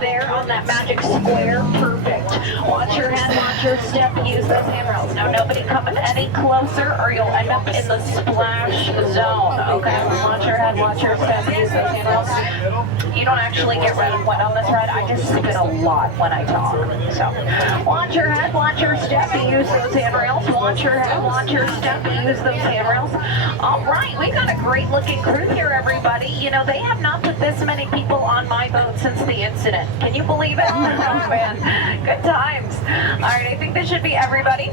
there on that magic square. Perfect. Watch your head, watch your step, use those handrails. Now nobody come any closer or you'll end up in the splash zone, okay? Watch your head, watch your step, use those handrails. You don't actually get red and wet on this ride. I just spit a lot when I talk. So watch your head, watch your step, use those handrails. Watch your head, watch your step, use those handrails. All right, we've got a great looking crew here, everybody. You know, they have not put this many people on my boat since the incident. Can you believe it? Oh man, good times. All right, I think this should be everybody.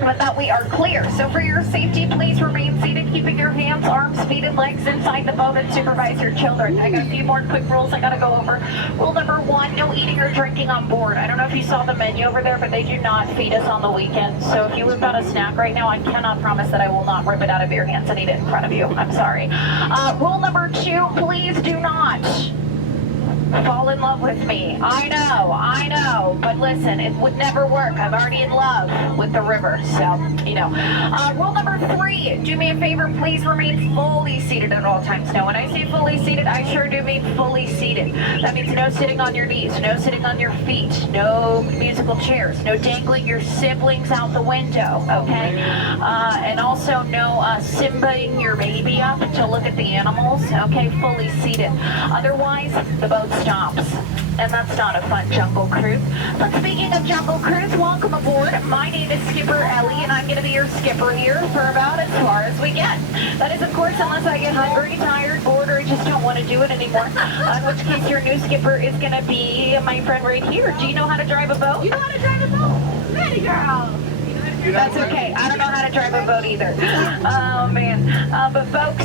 But that we are clear. So for your safety, please remain seated, keeping your hands, arms, feet, and legs inside the boat and supervise your children. I got a few more quick rules I gotta go over. Rule number 1, no eating or drinking on board. I don't know if you saw the menu over there, but they do not feed us on the weekend. So if you whip out a snack right now, I cannot promise that I will not rip it out of your hands and eat it in front of you. I'm sorry. Rule number 2, please do not fall in love with me. I know, but listen, it would never work. I'm already in love with the river, so, you know. Rule number 3, do me a favor, please remain fully seated at all times. Now, when I say fully seated, I sure do mean fully seated. That means no sitting on your knees, no sitting on your feet, no musical chairs, no dangling your siblings out the window, okay? And also no simbaing your baby up to look at the animals, okay? Fully seated. Otherwise, the boat stops. And that's not a fun jungle cruise. But speaking of jungle cruise, welcome aboard. My name is Skipper Ellie, and I'm going to be your skipper here for about as far as we get. That is, of course, unless I get hungry, tired, bored, or I just don't want to do it anymore. In which case, your new skipper is going to be my friend right here. Do you know how to drive a boat? You know how to drive a boat? Ready, girl. That's okay. I don't know how to drive a boat either. Oh, man. But folks,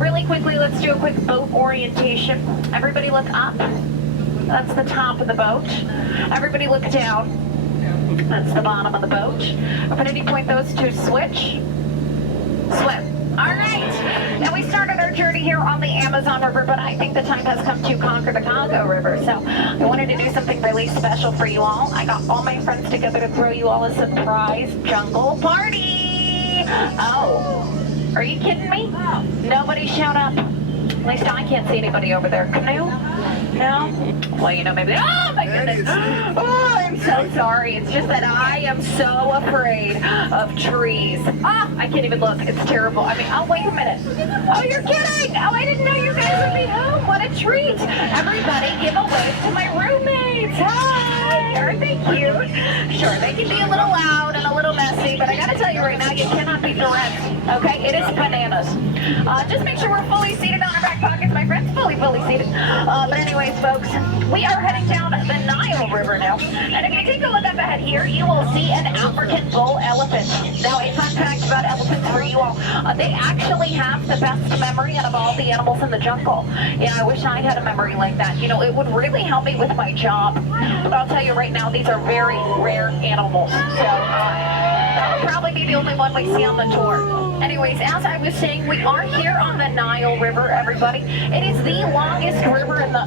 really quickly, let's do a quick boat orientation. Everybody look up. That's the top of the boat. Everybody look down. That's the bottom of the boat. If at any point those two switch, swim. All right. Now we started our journey here on the Amazon River, but I think the time has come to conquer the Congo River. So I wanted to do something really special for you all. I got all my friends together to throw you all a surprise jungle party. Oh, are you kidding me? Nobody showed up. At least I can't see anybody over there. Canoe? No? Well, you know, maybe. Oh, my goodness. Oh, I'm so sorry. It's just that I am so afraid of trees. Oh, I can't even look. It's terrible. I mean, oh, wait a minute. Oh, you're kidding. Oh, I didn't know you guys would be home. What a treat. Everybody give a wave to my roommates. Hi. Aren't they cute? Sure, they can be a little loud and a little messy, but I got to tell you right now, you cannot beat the rent. Okay? It is bananas. Just make sure we're fully seated on our back pockets, my friends. Fully seated. But anyways, folks, we are heading down the Nile River now. And if you take a look up ahead here, you will see an African bull elephant. Now, a fun fact about elephants for you all. They actually have the best memory out of all the animals in the jungle. Yeah, I wish I had a memory like that. You know, it would really help me with my job. But I'll tell you right now, these are very rare animals. So, that will probably be the only one we see on the tour. Anyways, as I was saying, we are here on the Nile River, everybody. It is the longest river in the...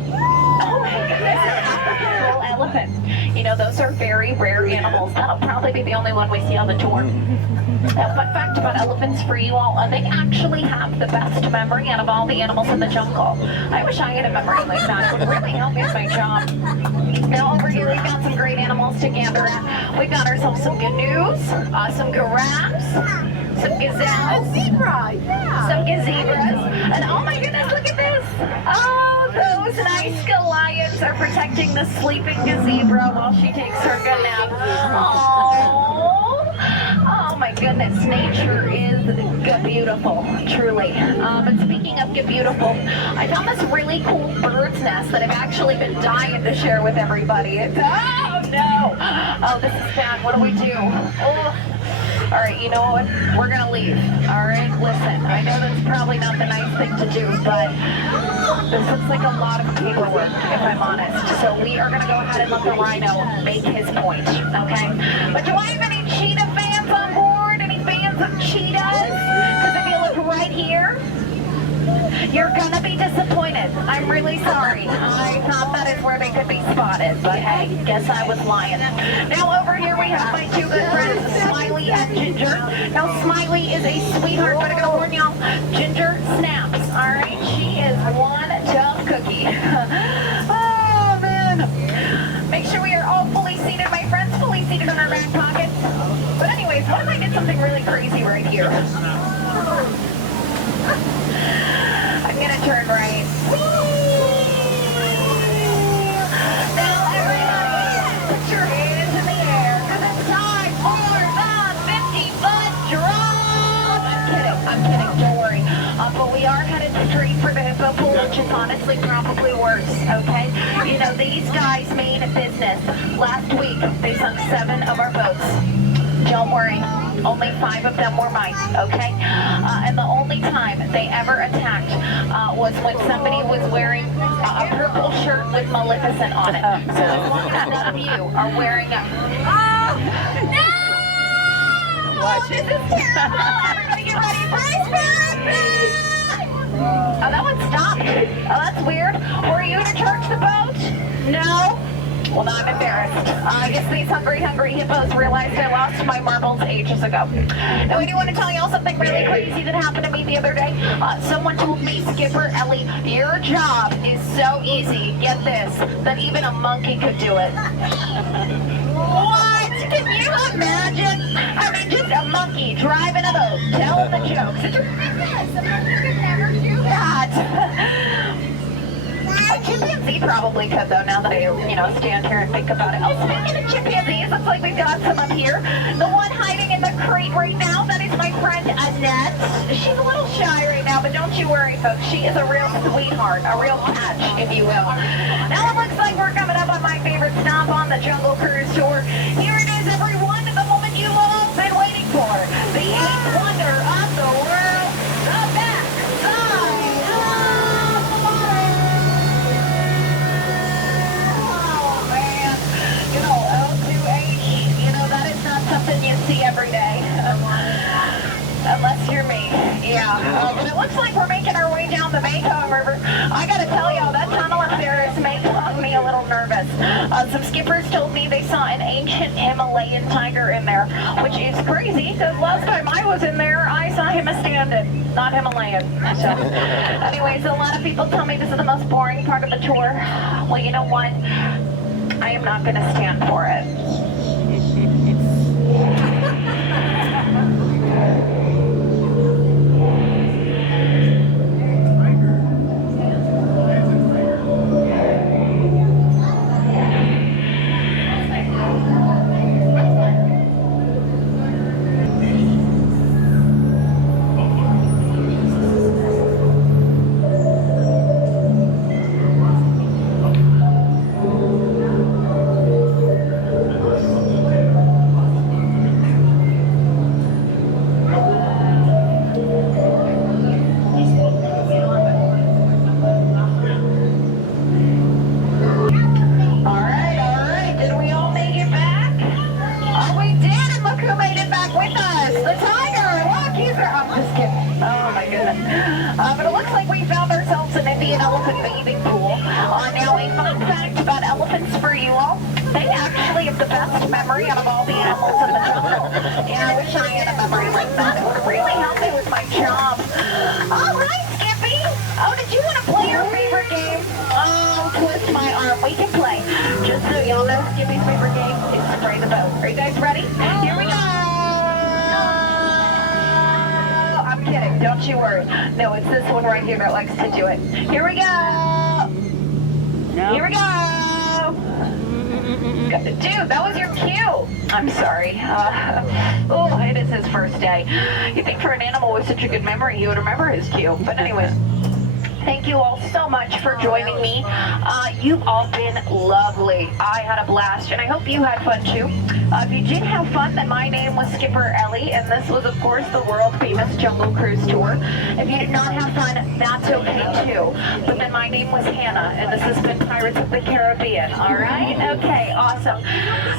Oh my goodness, an African bull elephant. You know, those are very rare animals. That'll probably be the only one we see on the tour. Now, fun fact about elephants for you all, they actually have the best memory out of all the animals in the jungle. I wish I had a memory like that. It would really help me with my job. Now, over here, we've got some great animals to gander at. We've got ourselves some canoes, some giraffes, some gazelles, Zebra, yeah. some gazebras, and oh my goodness, look at this! Oh, those nice Goliaths are protecting the sleeping gazebra while she takes her good nap. Oh my goodness, nature is beautiful, truly. But speaking of beautiful, I found this really cool bird's nest that I've actually been dying to share with everybody. It's, oh no! Oh, this is bad. What do we do? Oh. All right, you know what? We're gonna leave. All right, listen. I know that's probably not the nice thing to do, but this looks like a lot of paperwork, if I'm honest. So we are gonna go ahead and let the rhino make his point, okay? But do I have any cheetah fans on board? Any fans of cheetahs? Because if you look right here, you're gonna be disappointed. I'm really sorry. I thought that is where they could be spotted, but hey, guess I was lying. Now over here we have my two good friends, Smiley and Ginger. Now Smiley is a sweetheart, but I gotta warn y'all, Ginger snaps. All right, she is one tough cookie. Oh man. really crazy right here. I'm gonna turn right. Now everybody, put your hands in the air, and it's time for the 50-foot drop. I'm kidding, don't worry. But we are headed straight for the hippo pool, which is honestly probably worse, okay? You know, these guys made a business. Last week, they sunk 7 of our boats. Don't worry, only 5 of them were mine, okay? And the only time they ever attacked was when somebody was wearing a purple shirt with Maleficent on it. So as long as none of you are wearing a... Oh, no! This is terrible! Everybody get ready for ice cream! Oh, that one stopped. Oh, that's weird. Were you to charge the boat? No? Well, now I'm embarrassed. I guess these hungry hippos realized I lost my marbles ages ago. Now, I do want to tell you all something really crazy that happened to me the other day. Someone told me, Skipper Ellie, your job is so easy, get this, that even a monkey could do it. What? Can you imagine? I mean, just a monkey driving a boat, telling the jokes. A monkey could never do that. A chimpanzee probably could, though, now that I, stand here and think about it. Oh, speaking of chimpanzees, looks like we've got some up here. The one hiding in the crate right now, that is my friend Annette. She's a little shy right now, but don't you worry, folks. She is a real sweetheart, a real catch, if you will. Now it looks like we're coming up on my favorite stop on the Jungle Cruise Tour. Here it is, everyone, the moment you've all been waiting for. The 8th wonder of the world, the backside of the water. That is not something you see every day. Unless you're me. Yeah. But it looks like we're making our way down the Mekong River. I gotta tell y'all, that tunnel up there is making me a little nervous. Some skippers told me they saw an ancient Himalayan tiger in there, which is crazy, because last time I was in there, I saw him a standing, not Himalayan. So, anyways, a lot of people tell me this is the most boring part of the tour. Well, you know what? I am not gonna stand for it. But it looks like we found ourselves an Indian elephant bathing pool. Now, a fun fact about elephants for you all, they actually have the best memory out of all the animals in the jungle. Yeah, I wish I had a memory like that. It would really help me with my job. All right, Skippy. Oh, did you want to play your favorite game? Oh, twist my arm. We can play. Just so y'all know, Skippy's favorite game is spray the boat. Are you guys ready? Here we go. I'm kidding, don't you worry. No, it's this one right here that likes to do it. Here we go. No. Here we go. Dude, that was your cue. I'm sorry. Oh, it is his first day. You'd think for an animal with such a good memory, he would remember his cue. But anyways. Thank you all so much for joining me. You've all been lovely. I had a blast, and I hope you had fun too. If you did have fun, then my name was Skipper Ellie, and this was, of course, the world-famous Jungle Cruise Tour. If you did not have fun, that's okay too. But then my name was Hannah, and this has been Pirates of the Caribbean, all right? Okay, awesome.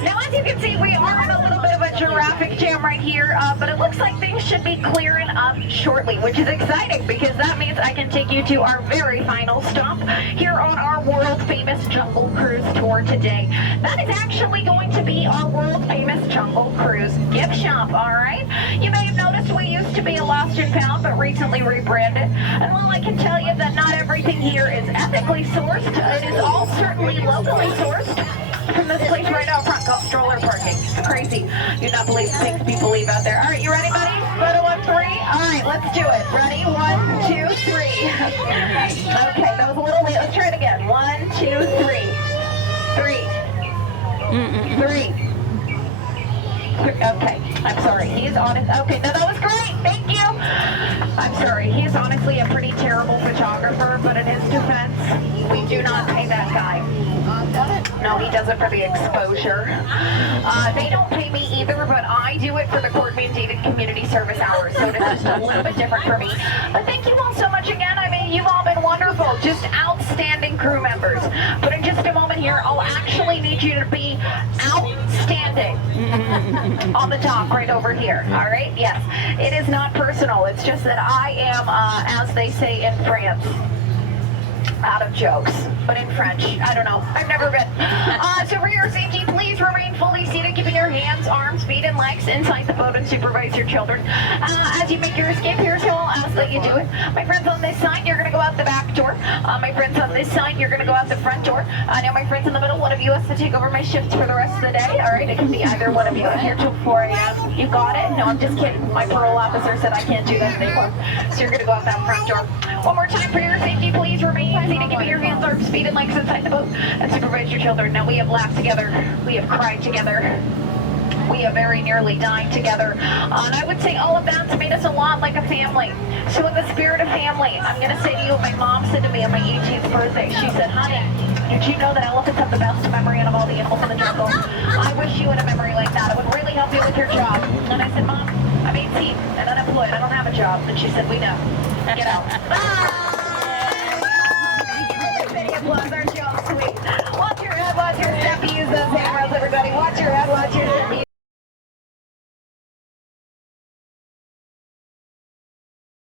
Now, as you can see, we are in a little bit of a traffic jam right here, but it looks like things should be clearing up shortly, which is exciting, because that means I can take you to our our very final stop here on our world famous Jungle Cruise tour today. That is actually going to be our world famous Jungle Cruise gift shop, all right? You may have noticed we used to be a Lost and Found, but recently rebranded. And while I can tell you that not everything here is ethically sourced, it is all certainly locally sourced from this place right out front called stroller parking. It's crazy. You'd not believe the things people leave out there. All right, you ready, buddy? Photo on 3? All right, let's do it. Ready? 1, 2, 3. Okay, that was a little late. Let's try it again. 1, 2, 3. 3. Okay, I'm sorry. He's honest. Okay, no, that was great. Thank you. I'm sorry. He's honestly a pretty terrible photographer, but in his defense, we do not pay that guy. No, he does it for the exposure. They don't pay me either, but I do it for the court-mandated community service hours, so it's just a little bit different for me. But thank you all so much again. I mean, you've all been wonderful, just outstanding crew members. But in just a moment here, I'll actually need you to be outstanding on the dock right over here. All right? Yes. It is not personal. It's just that I am, as they say in France, out of jokes, but in French. I don't know. I've never been. So for your safety, please remain fully seated, keeping your hands, arms, feet, and legs inside the boat and supervise your children. As you make your escape, here's how I'll ask that you do it. My friends on this side, you're going to go out the back door. My friends on this side, you're going to go out the front door. Now my friends in the middle, one of you has to take over my shift for the rest of the day. All right, it can be either one of you. I'm here till 4 a.m. You got it? No, I'm just kidding. My parole officer said I can't do that anymore. So you're going to go out that front door. One more time for your safety, please remain seated, keeping your hands, arms, feet, and legs inside the boat, and supervise your children. Now we have laughed together, we have cried together, we have very nearly died together, and I would say all of that's made us a lot like a family. So in the spirit of family, I'm going to say to you, my mom said to me on my 18th birthday, she said, honey, did you know that elephants have the best memory out of all the animals in the jungle? I wish you had a memory like that. It would really help you with your job. And I said, Mom, I'm 18 and unemployed. I don't have a job. And she said, we know. Get out. Applause, aren't you all sweet? Watch your head, watch your step, use those cameras, everybody. Watch your head, watch your step.